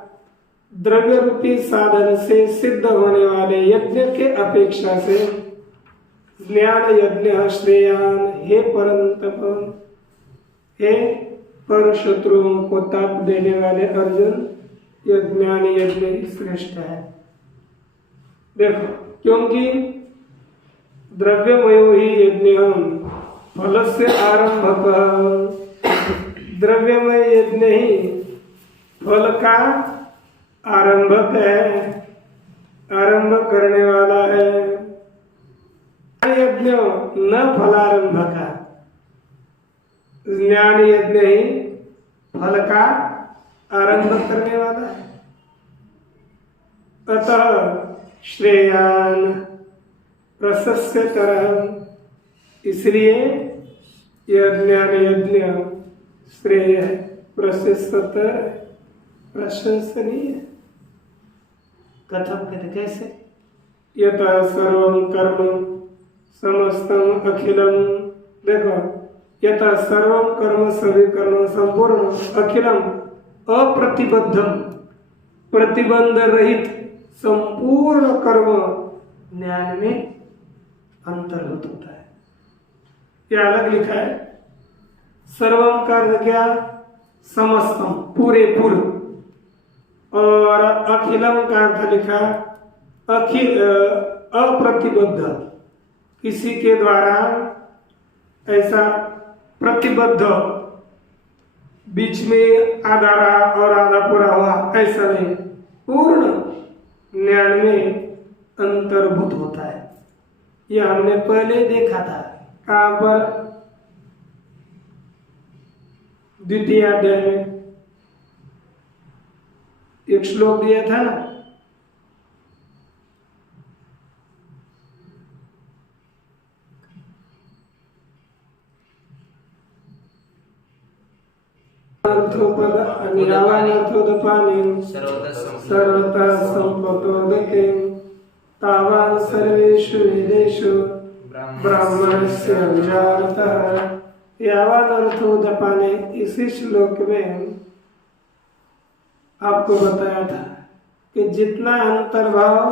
द्रव्य रूपी साधन से सिद्ध होने वाले यज्ञ के अपेक्षा से ज्ञान यज्ञ श्रेयान, हे परंतप, हे पर शत्रुओं को ताप देने वाले अर्जुन, यह ज्ञान यज्ञ ही श्रेष्ठ है। देखो, क्योंकि द्रव्यमयो ही यज्ञ फल से आरंभक, द्रव्यमय यज्ञ ही फल का आरंभक है, आरंभ करने वाला है। यज्ञ न फलारंभ का, ज्ञान यज्ञ ही फल का आरंभ करने वाला है। अतः श्रेयान प्रशस्य तरह, इसलिए यह ज्ञान यज्ञ श्रेय है, प्रशस्तर, प्रशंसनीय। कथम कहते कैसे? यतः सर्वं कर्म समस्तम अखिलम, देखो, यतः सर्वं कर्म, सभी कर्म, संपूर्ण, अखिलम अप्रतिबद्धम, प्रतिबंध रहित संपूर्ण कर्म ज्ञान में अंतर्भूत होता है। यह अलग लिखा है। सर्वम का अर्थ क्या? समस्तम, पूरे पूर्ण, और अखिलम का अर्थ लिखा अखिल, अप्रतिबद्ध, किसी के द्वारा ऐसा प्रतिबद्ध, बीच में आधा रहा और आधा पूरा हुआ, ऐसा नहीं, पूर्ण ज्ञान में अंतर्भूत होता है। यह हमने पहले देखा था। कहाँ पर? द्वितीय अध्याय में एक श्लोक दिया था ना, अर्थोपद अनिरावानर्थोदपानिं सर्वतः संपतोदके तावान् सर्वेषु वेदेषु ब्राह्मणस्य विजानतः। यावान् अर्थोदपाने, इसी श्लोक में आपको बताया था कि जितना अंतर्भाव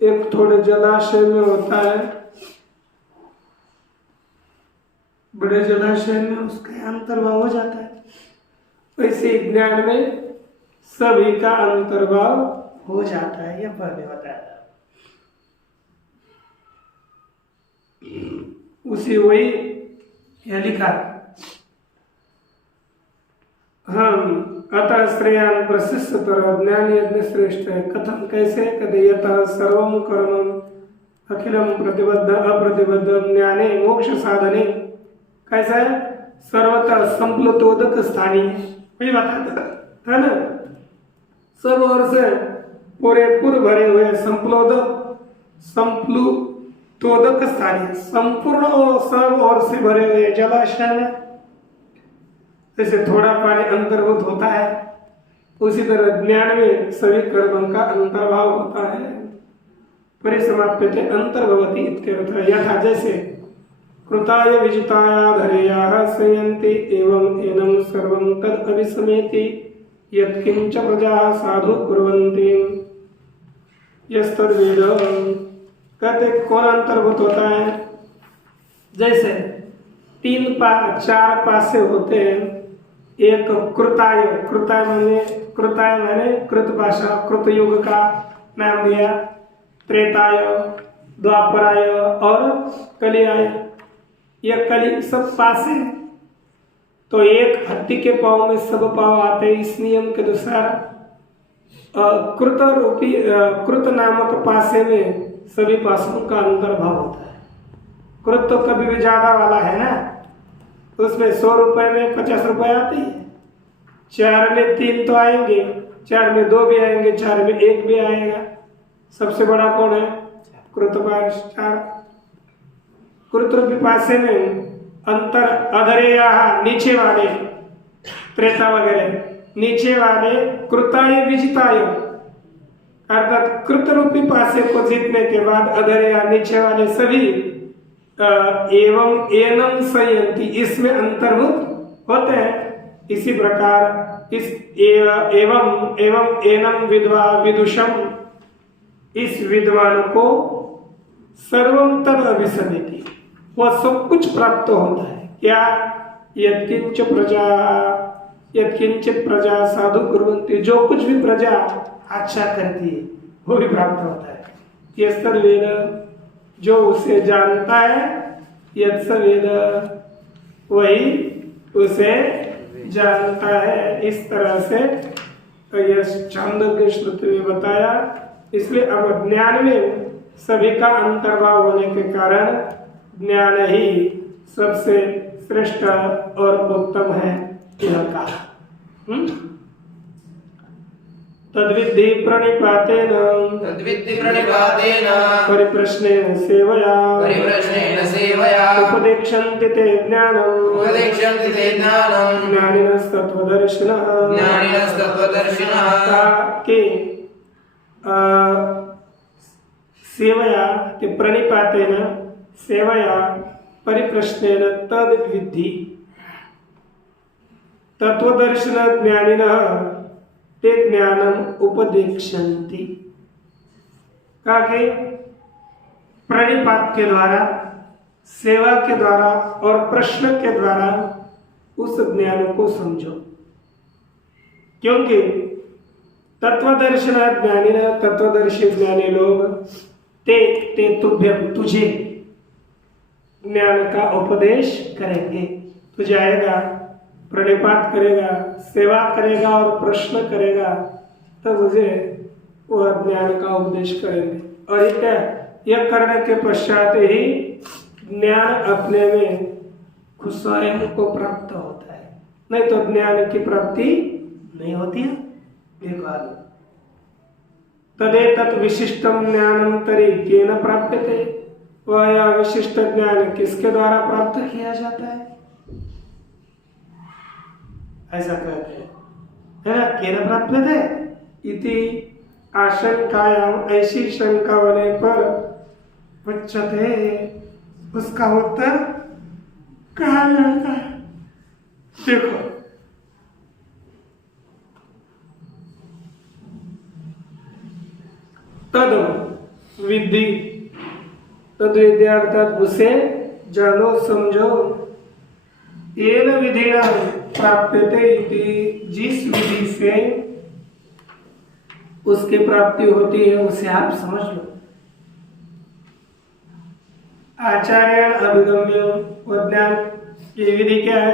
एक थोड़े जलाशय में होता है, बड़े जलाशय में उसका अंतर्भाव हो जाता है। वैसे ज्ञान में सभी का अंतर्भाव हो जाता है, यह पहले बताया। उसी वही यह लिखा हम अतः श्रेयान प्रशिष्टतर ज्ञान यज्ञ श्रेष्ठ है। कथम कैसे कदे यतः सर्वम कर्मम अखिलम प्रतिबद्ध अप्रतिबद्ध ज्ञाने मोक्ष साधने कैसा है? सर्वतः संप्लुतोदक स्थानीय वही बताता है ना, सब ओर से पूरे पूर्व भरे हुए संप्लुतोदक स्थानीय संपूर्ण और सब ओर से भरे हुए जलाशय में जैसे थोड़ा पानी अंतर्भूत होता है, उसी तरह ज्ञान में सभी कर्मों का अंतर्भाव होता है। परिसमाप्यते अंतर्भवति इत्यर्थः। यथा जैसे कृताय विजिताया धरेयाः संयन्ति एवं एनं सर्वं तद् अभिसमेति यत्किंच प्रजाः साधु कुर्वन्ति यस्तद्वेद। कहते कौन अंतर्भूत होता है? जैसे 4 पासे होते हैं। एक कृताय, कृताय माने कृत भाषा, कृत युग का नाम दिया, त्रेताय, द्वापराय और कलियाय। यह कली सब पासे, तो एक हत्ती के पाँव में सब पाँव आते हैं। इस नियम के अनुसार कृत नामक पासे में सभी पासों का अंतर्भाव होता है। कृत तो कभी भी ज्यादा वाला है ना, उसमें 100 रुपए में 50 रुपए आते हैं। 4 में 3 तो आएंगे, 4 में 2 भी आएंगे, 4 में 1 भी आएगा। सबसे बड़ा कौन है? कृतपाश 4। कृत पासे में अंतर अधरेया नीचे वाले त्रेता वगैरह, नीचे वाले कृताय विजिताय, अर्थात कृत रूपी पासे को जीतने के बाद अधरेया नीचे वाले सभी एवं एनम संयंती इसमें अंतर्भूत होते हैं। इसी प्रकार इस एवं एनम विद्वा विदुषम, इस विद्वान को सर्वम तद अभिसमेति, वह सब कुछ प्राप्त होता है। क्या? यत्किंच प्रजा साधु कुर्वन्ति, जो कुछ भी प्रजा अच्छा करती है वो भी प्राप्त होता है। यस्तर वेद, जो उसे जानता है, यत्स वेद, वही उसे जानता है। इस तरह से यह छांदोग्य श्रुति में बताया। इसलिए अब ज्ञान में सभी का अंतर्भाव होने के कारण ज्ञान ही सबसे श्रेष्ठ और उत्तम है, यह कहा। तद्विद्धि प्रणिपातेन परिप्रश्नेन सेवया उपदेक्षन्ति ते ज्ञानम् ज्ञानिनस्तत्त्वदर्शिनः। ताकि सेवया के प्रणिपातेन सेवया परिप्रश्नेन तद्विद्धि तत्त्वदर्शन ज्ञानिनः ते ज्ञानम उपदेक्षन्ति। प्रणिपात के द्वारा, सेवा के द्वारा और प्रश्न के द्वारा उस ज्ञान को समझो। क्योंकि तत्वदर्शन ज्ञानी न, तत्वदर्शी ज्ञानी लोग ते तुभ्यम, तुझे ज्ञान का उपदेश करेंगे। तू जाएगा, प्रणिपात करेगा, सेवा करेगा और प्रश्न करेगा, तब मुझे वह ज्ञान का उपदेश करेंगे। और यह करने के पश्चात ही ज्ञान अपने में खुद स्वयं को प्राप्त होता है, नहीं तो ज्ञान की प्राप्ति नहीं होती है। देखो तदेतत् विशिष्टम ज्ञानम तरी केन प्राप्यते, वह विशिष्ट ज्ञान किसके द्वारा प्राप्त किया जाता है? ऐसा कहते हैं, है ना, केन प्राप्यते इति आशंकायाम, ऐसी शंका होने पर पश्चाते उसका उत्तर कहा जाता है। देखो तद विधि, तद विद्या अर्थात उसे जानो समझो, तेन विधिना प्राप्यते इति, जिस विधि से उसकी प्राप्ति होती है उसे आप समझ लो। आचार्य अभिगम्य, वो ज्ञान की विधि क्या है?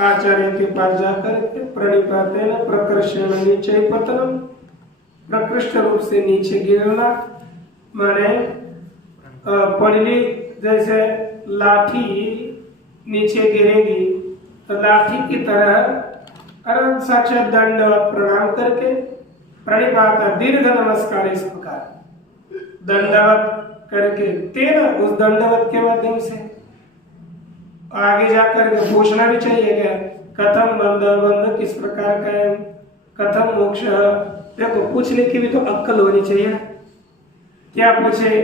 आचार्य के पास जाकर के प्रणिपातेन प्रकर्षण नीचे पतनम, प्रकृष्ट रूप से नीचे गिरना, माने पड़ली जैसे लाठी नीचे गिरेगी तो लाठी की तरह अनंत साक्षात दंडवत प्रणाम करके प्रणिपात दीर्घ नमस्कार इस प्रकार दंडवत करके तेरा उस दंडवत के माध्यम से आगे जाकर के पूछना भी चाहिए क्या कथम बंध किस प्रकार का है, कथम मोक्ष। देखो पूछने की भी तो अक्ल होनी चाहिए, क्या पूछे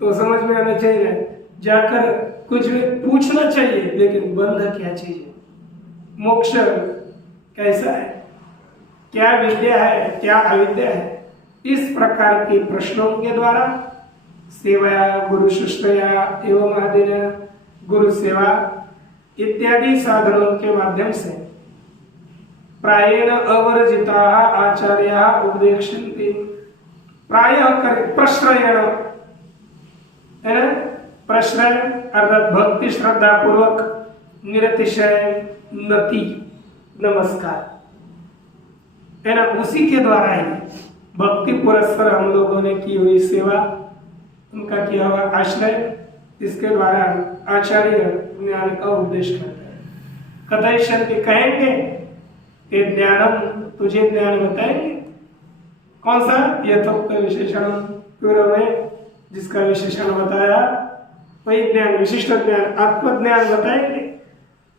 तो समझ में आना चाहिए, जाकर कुछ भी पूछना चाहिए, लेकिन बंध क्या चीज है, मोक्ष कैसा है, क्या विद्या है, क्या अविद्या है, इस प्रकार के प्रश्नों के द्वारा सेवया गुरु शुश्रया एवं आदि गुरु सेवा इत्यादि साधनों के माध्यम से प्रायेण अवर्जिता आचार्य उपदेक्षन्ति, प्रायः कर प्रश्रयण है ना, प्रश्रय अर्थात भक्ति श्रद्धा पूर्वक निरतिशय नति नमस्कार है ना, उसी के द्वारा ही भक्ति पुरस्पर हम लोगों ने की हुई सेवा, उनका किया हुआ आश्रय, इसके द्वारा आचार्य ज्ञान का उपदेश करते हैं। कथयिष्यन्ति के कहेंगे कि ज्ञानम, तुझे ज्ञान बताएंगे, कौन सा? यथोक्त विशेषण, पूर्व में जिसका विशेषण बताया वही ज्ञान, विशिष्ट ज्ञान, आत्मज्ञान बताएंगे।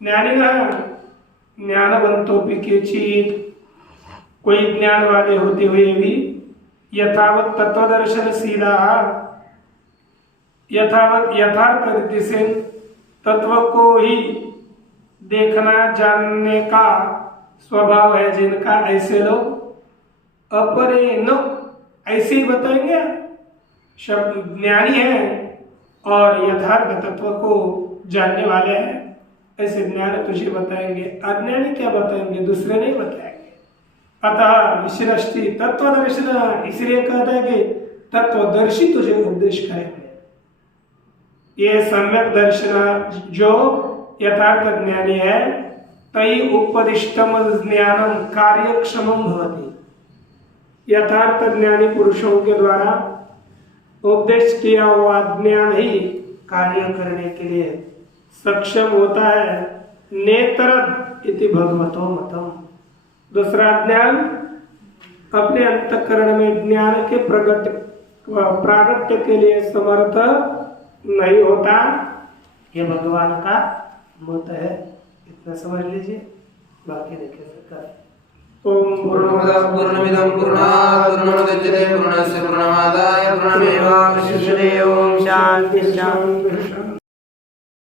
ज्ञानिना ज्ञानवंतोपि केचित्, कोई ज्ञान वाले होते हुए भी यथावत तत्वदर्शनशीला, यथावत यथार्थ रीति से तत्व को ही देखना जानने का स्वभाव है जिनका, ऐसे लोग अपरे न ऐसे ही बताएंगे। शब्द ज्ञानी है और यथार्थ तत्व को जानने वाले हैं, ऐसे ज्ञान तुझे बताएंगे। अज्ञानी क्या बताएंगे? दूसरे नहीं बताएंगे। अतः विशिष्टि तत्वदर्शन, इसलिए कहता है कि तत्वदर्शी तुझे उपदेश करेंगे। ये सम्यक दर्शन जो यथार्थ ज्ञानी है, तई उपदिष्टम ज्ञानम कार्यक्षमम भवति, यथार्थ ज्ञानी पुरुषों के द्वारा उपदेश किया हुआ ज्ञान ही कार्य करने के लिए सक्षम होता है। नेतरद इति भगवतो मतम, दूसरा ज्ञान अपने अंतःकरण में ज्ञान के प्रागट्य के लिए समर्थ नहीं होता, ये भगवान का मत है। इतना समझ लीजिए, बाकी देखिए सरकार। ओम पूर्णमदः पूर्णमिदं पूर्णात् पूर्णमुदच्यते पूर्णस्य पूर्णमादाय पूर्णमेवावशिष्यते। ओम शांति शांति।